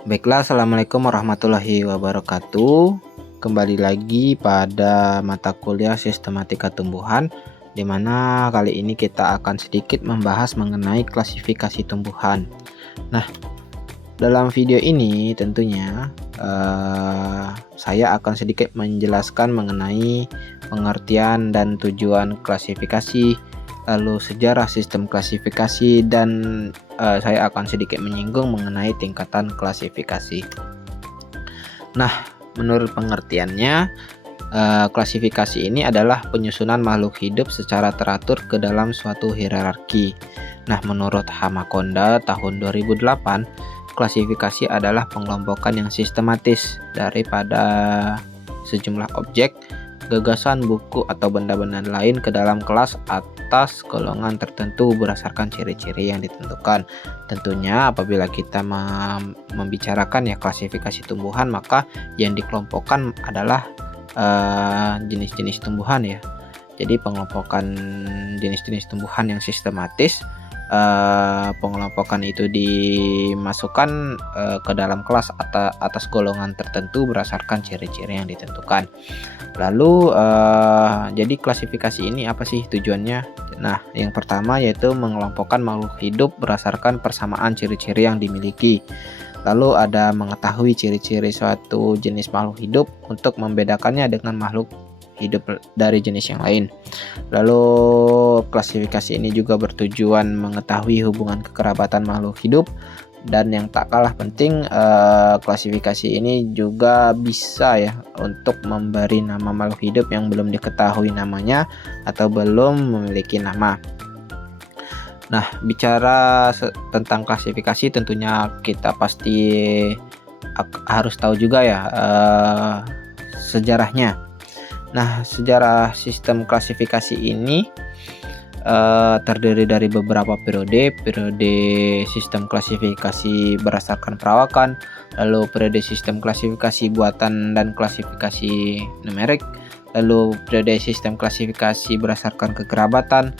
Baiklah, assalamualaikum warahmatullahi wabarakatuh. Kembali lagi pada mata kuliah sistematika tumbuhan, di mana kali ini kita akan sedikit membahas mengenai klasifikasi tumbuhan. Nah, dalam video ini tentunya saya akan sedikit menjelaskan mengenai pengertian dan tujuan klasifikasi, lalu sejarah sistem klasifikasi, dan saya akan sedikit menyinggung mengenai tingkatan klasifikasi. Nah, menurut pengertiannya, klasifikasi ini adalah penyusunan makhluk hidup secara teratur ke dalam suatu hierarki. Nah, menurut Hamakonda tahun 2008, klasifikasi adalah pengelompokan yang sistematis daripada sejumlah objek, gagasan, buku, atau benda-benda lain ke dalam kelas atas golongan tertentu berdasarkan ciri-ciri yang ditentukan. Tentunya apabila kita membicarakan ya klasifikasi tumbuhan, maka yang dikelompokkan adalah jenis-jenis tumbuhan ya. Jadi pengelompokan jenis-jenis tumbuhan yang sistematis, pengelompokan itu dimasukkan ke dalam kelas atas golongan tertentu berdasarkan ciri-ciri yang ditentukan. Lalu jadi klasifikasi ini apa sih tujuannya? Nah, yang pertama yaitu mengelompokkan makhluk hidup berdasarkan persamaan ciri-ciri yang dimiliki. Lalu ada mengetahui ciri-ciri suatu jenis makhluk hidup untuk membedakannya dengan makhluk hidup dari jenis yang lain. Lalu klasifikasi ini juga bertujuan mengetahui hubungan kekerabatan makhluk hidup, dan yang tak kalah penting, klasifikasi ini juga bisa ya untuk memberi nama makhluk hidup yang belum diketahui namanya atau belum memiliki nama. Nah, bicara tentang klasifikasi, tentunya kita pasti harus tahu juga ya sejarahnya. Nah, sejarah sistem klasifikasi ini terdiri dari beberapa periode sistem klasifikasi berdasarkan perawakan, lalu periode sistem klasifikasi buatan dan klasifikasi numerik, lalu periode sistem klasifikasi berdasarkan kekerabatan,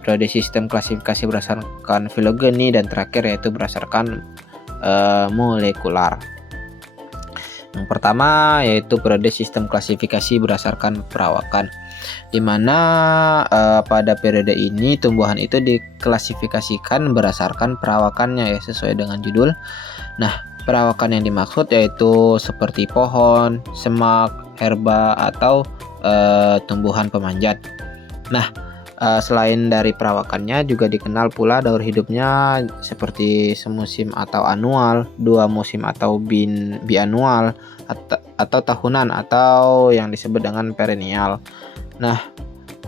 periode sistem klasifikasi berdasarkan filogeni, dan terakhir yaitu berdasarkan molekular. Yang pertama yaitu periode sistem klasifikasi berdasarkan perawakan, di mana pada periode ini tumbuhan itu diklasifikasikan berdasarkan perawakannya ya, sesuai dengan judul. Nah, perawakan yang dimaksud yaitu seperti pohon, semak, herba, atau tumbuhan pemanjat. Nah, selain dari perawakannya juga dikenal pula daur hidupnya seperti semusim atau anual, dua musim atau bianual, atau tahunan, atau yang disebut dengan perennial. Nah,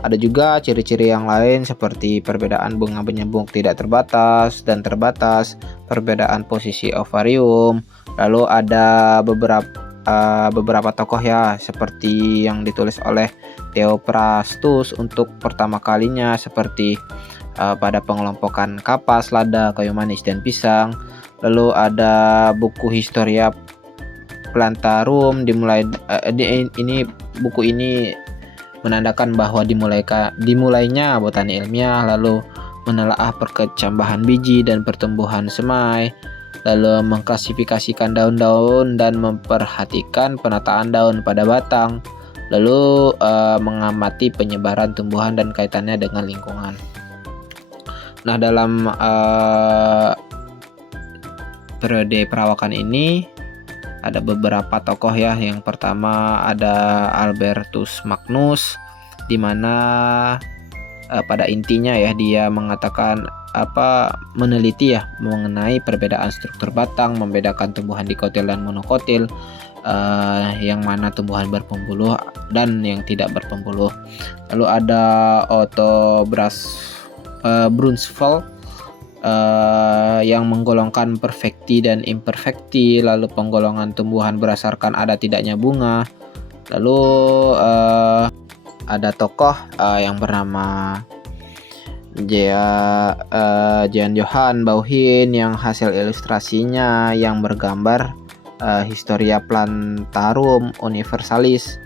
ada juga ciri-ciri yang lain seperti perbedaan bunga penyembung tidak terbatas dan terbatas, perbedaan posisi ovarium, lalu ada beberapa tokoh ya seperti yang ditulis oleh Theophrastus untuk pertama kalinya, seperti pada pengelompokan kapas, lada, kayu manis, dan pisang. Lalu ada buku Historia Plantarum buku ini menandakan bahwa dimulainya botani ilmiah, lalu menelaah perkecambahan biji dan pertumbuhan semai, lalu mengklasifikasikan daun-daun dan memperhatikan penataan daun pada batang, lalu mengamati penyebaran tumbuhan dan kaitannya dengan lingkungan. Nah, dalam periode perawakan ini ada beberapa tokoh ya. Yang pertama ada Albertus Magnus, di mana pada intinya ya dia mengatakan meneliti ya mengenai perbedaan struktur batang, membedakan tumbuhan dikotil dan monokotil, yang mana tumbuhan berpembuluh dan yang tidak berpembuluh. Lalu ada Otto Brunsfeld yang menggolongkan perfekti dan imperfekti, lalu penggolongan tumbuhan berdasarkan ada tidaknya bunga. Lalu ada tokoh yang bernama Jan Johann Bauhin yang hasil ilustrasinya yang bergambar Historia Plantarum Universalis,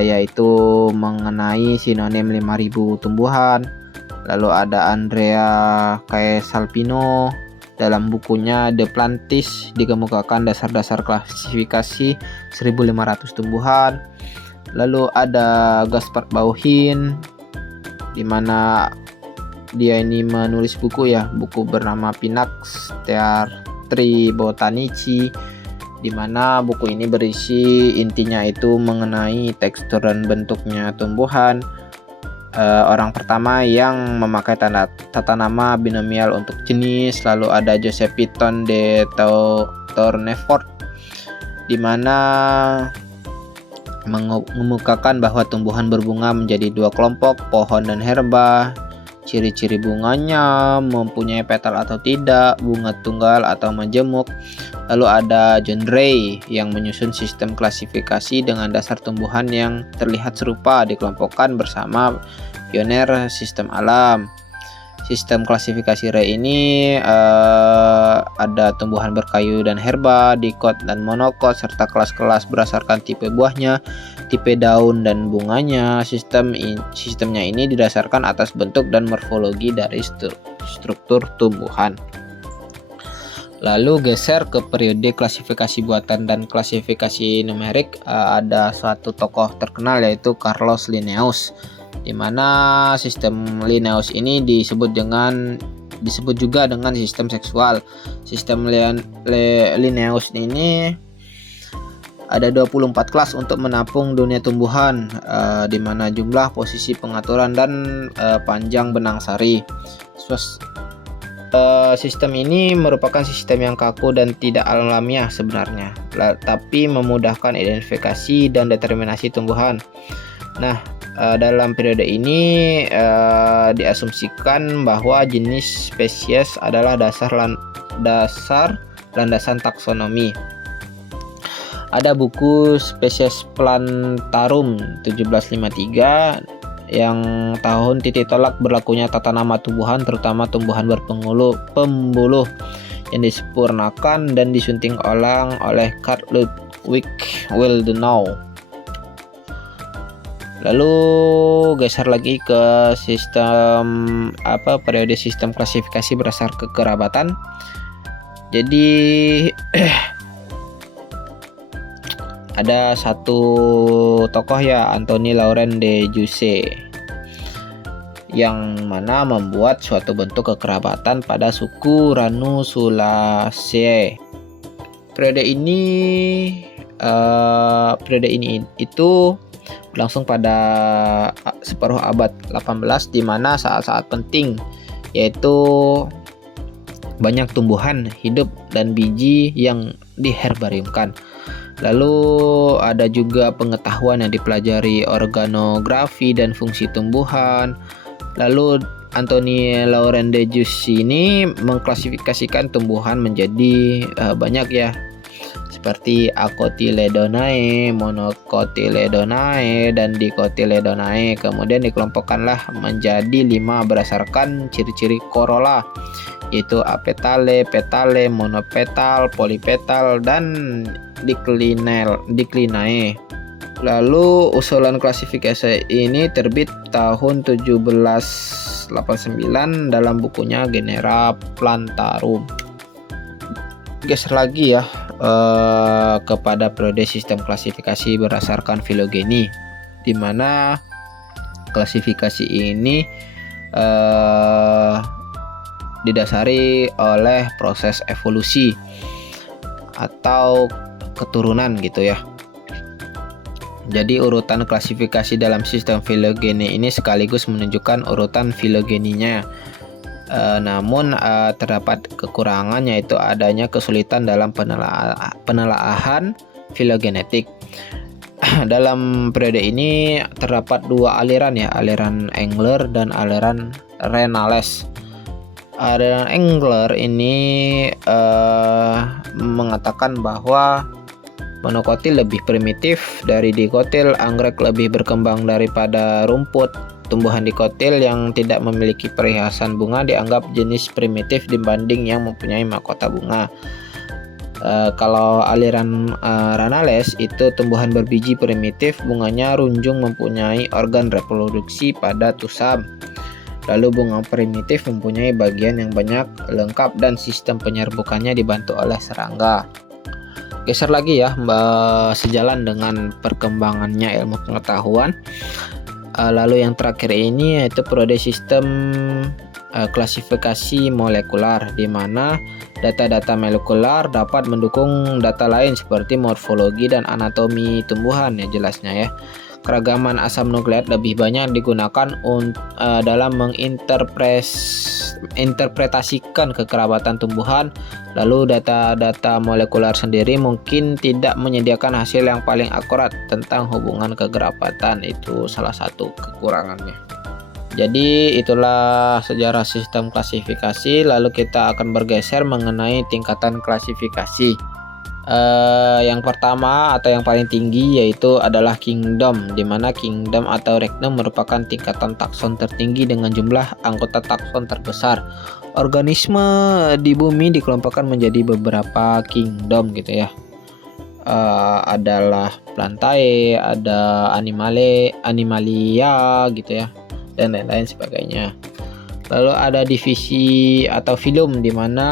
yaitu mengenai sinonim 5000 tumbuhan. Lalu ada Andrea Caesalpino Dalam bukunya The Plantist dikemukakan dasar-dasar klasifikasi 1500 tumbuhan. Lalu ada Gaspard Bauhin, di mana dia ini menulis buku bernama Pinax Theatri Botanici, di mana buku ini berisi intinya itu mengenai tekstur dan bentuknya tumbuhan. Orang pertama yang memakai tata nama binomial untuk jenis. Lalu ada Joseph Pitton de Tournefort, di mana mengemukakan bahwa tumbuhan berbunga menjadi dua kelompok, pohon dan herba. Ciri-ciri bunganya mempunyai petal atau tidak, bunga tunggal atau majemuk. Lalu ada John Ray yang menyusun sistem klasifikasi dengan dasar tumbuhan yang terlihat serupa dikelompokkan bersama pioner sistem alam. Sistem klasifikasi Ray ini ada tumbuhan berkayu dan herba, dikot dan monokot, serta kelas-kelas berdasarkan tipe buahnya, tipe daun dan bunganya. Sistemnya ini didasarkan atas bentuk dan morfologi dari struktur tumbuhan. Lalu geser ke periode klasifikasi buatan dan klasifikasi numerik, ada suatu tokoh terkenal yaitu Carlos Linnaeus, di mana sistem Linnaeus ini disebut juga dengan sistem seksual. Sistem Linnaeus ini ada 24 kelas untuk menampung dunia tumbuhan, di mana jumlah, posisi, pengaturan, dan panjang benang sari. Sistem ini merupakan sistem yang kaku dan tidak alamiah sebenarnya, tapi memudahkan identifikasi dan determinasi tumbuhan. Nah, dalam periode ini diasumsikan bahwa jenis spesies adalah dasar landasan taksonomi. Ada buku Species Plantarum 1753 yang tahun titik tolak berlakunya tata nama tumbuhan, terutama tumbuhan pembuluh yang disempurnakan dan disunting ulang oleh Carl Ludwig Willdenow. Lalu geser lagi ke periode sistem klasifikasi berdasar kekerabatan. Jadi ada satu tokoh Anthony Laurent de Jussy, yang mana membuat suatu bentuk kekerabatan pada suku Ranunculataceae. Periode ini itu berlangsung pada separuh abad 18, di mana saat-saat penting yaitu banyak tumbuhan hidup dan biji yang diherbariumkan. Lalu ada juga pengetahuan yang dipelajari organografi dan fungsi tumbuhan. Lalu Anthony Laurent de Jussy ini mengklasifikasikan tumbuhan menjadi banyak seperti Acotyledonae, Monocotyledonae, dan Dicotyledonae. Kemudian dikelompokkanlah menjadi 5 berdasarkan ciri-ciri corolla, yaitu apetale, petale, monopetal, polypetal, dan declinae. Lalu usulan klasifikasi ini terbit tahun 1789 dalam bukunya Genera Plantarum. Geser lagi kepada periode sistem klasifikasi berdasarkan filogeni, di mana klasifikasi ini didasari oleh proses evolusi atau keturunan Jadi urutan klasifikasi dalam sistem filogeni ini sekaligus menunjukkan urutan filogeninya. Namun terdapat kekurangan, yaitu adanya kesulitan dalam penelaahan filogenetik. Dalam periode ini terdapat 2 aliran aliran Engler dan aliran Renales. Aliran Engler ini mengatakan bahwa monokotil lebih primitif dari dikotil, anggrek lebih berkembang daripada rumput. Tumbuhan dikotil yang tidak memiliki perhiasan bunga dianggap jenis primitif dibanding yang mempunyai mahkota bunga. Kalau aliran Renales itu tumbuhan berbiji primitif, bunganya runjung, mempunyai organ reproduksi pada tusam. Lalu bunga primitif mempunyai bagian yang banyak, lengkap, dan sistem penyerbukannya dibantu oleh serangga. Geser lagi ya, sejalan dengan perkembangannya ilmu pengetahuan. Lalu yang terakhir ini yaitu periode sistem klasifikasi molekular, di mana data-data molekular dapat mendukung data lain seperti morfologi dan anatomi tumbuhan ya jelasnya ya. Keragaman asam nukleat lebih banyak digunakan dalam menginterpretasikan kekerabatan tumbuhan. Lalu data-data molekular sendiri mungkin tidak menyediakan hasil yang paling akurat tentang hubungan kekerabatan, itu salah satu kekurangannya. Jadi itulah sejarah sistem klasifikasi. Lalu kita akan bergeser mengenai tingkatan klasifikasi. Yang pertama atau yang paling tinggi yaitu adalah kingdom, di mana kingdom atau regnum merupakan tingkatan takson tertinggi dengan jumlah anggota takson terbesar. Organisme di bumi dikelompokkan menjadi beberapa kingdom gitu ya. Adalah Plantae, ada Animalia gitu ya, dan lain-lain sebagainya. Lalu ada divisi atau filum, di mana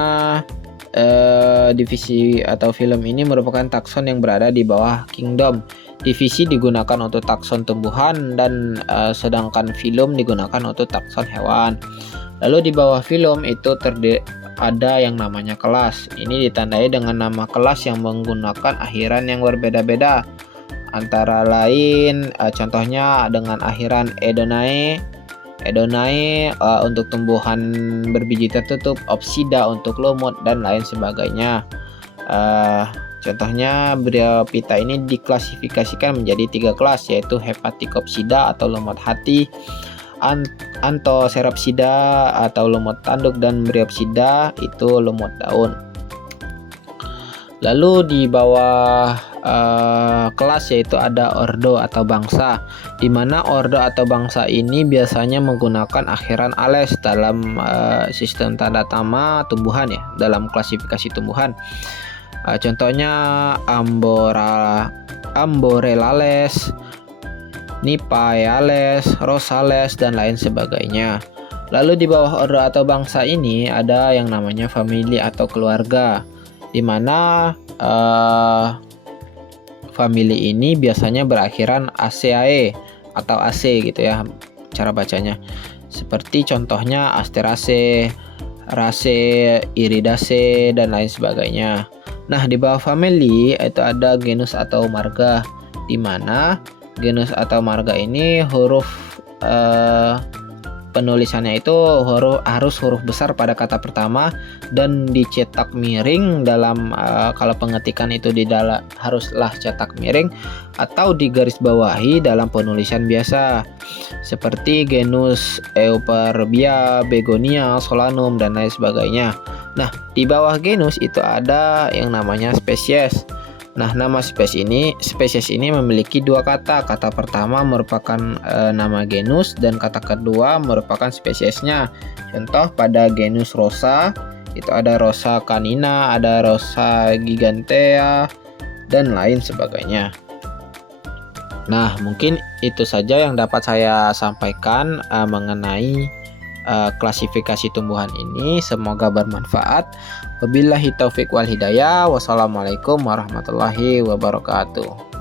divisi atau filum ini merupakan takson yang berada di bawah kingdom. Divisi digunakan untuk takson tumbuhan dan sedangkan filum digunakan untuk takson hewan. Lalu di bawah filum itu ada yang namanya kelas. Ini ditandai dengan nama kelas yang menggunakan akhiran yang berbeda-beda. Antara lain contohnya dengan akhiran edonae untuk tumbuhan berbiji tertutup, Opsida untuk lumut, dan lain sebagainya. Contohnya Bryophyta ini diklasifikasikan menjadi 3 kelas, yaitu Hepaticopsida atau lumut hati, Anthoceropsida atau lumut tanduk, dan Bryopsida itu lumut daun. Lalu di bawah kelas yaitu ada ordo atau bangsa, di mana ordo atau bangsa ini biasanya menggunakan akhiran ales dalam sistem tanda nama tumbuhan ya, dalam klasifikasi tumbuhan. Contohnya Amborellales, Niphaeales, Rosales, dan lain sebagainya. Lalu di bawah ordo atau bangsa ini ada yang namanya famili atau keluarga, di mana famili ini biasanya berakhiran ACAE atau AC gitu ya cara bacanya. Seperti contohnya Asteraceae, Raceae, Iridaceae, dan lain sebagainya. Nah, di bawah famili itu ada genus atau marga, di mana genus atau marga ini huruf penulisannya itu harus huruf besar pada kata pertama dan dicetak miring dalam kalau pengetikan itu haruslah cetak miring atau digarisbawahi dalam penulisan biasa, seperti genus Eupharbia, Begonia, Solanum, dan lain sebagainya. Nah, di bawah genus itu ada yang namanya spesies. Nah, nama spesies ini memiliki 2 kata. Kata pertama merupakan nama genus dan kata kedua merupakan spesiesnya. Contoh pada genus Rosa itu ada Rosa canina, ada Rosa gigantea, dan lain sebagainya. Nah, mungkin itu saja yang dapat saya sampaikan mengenai klasifikasi tumbuhan ini. Semoga bermanfaat. Wabillahi taufik wal hidayah. Wassalamualaikum warahmatullahi wabarakatuh.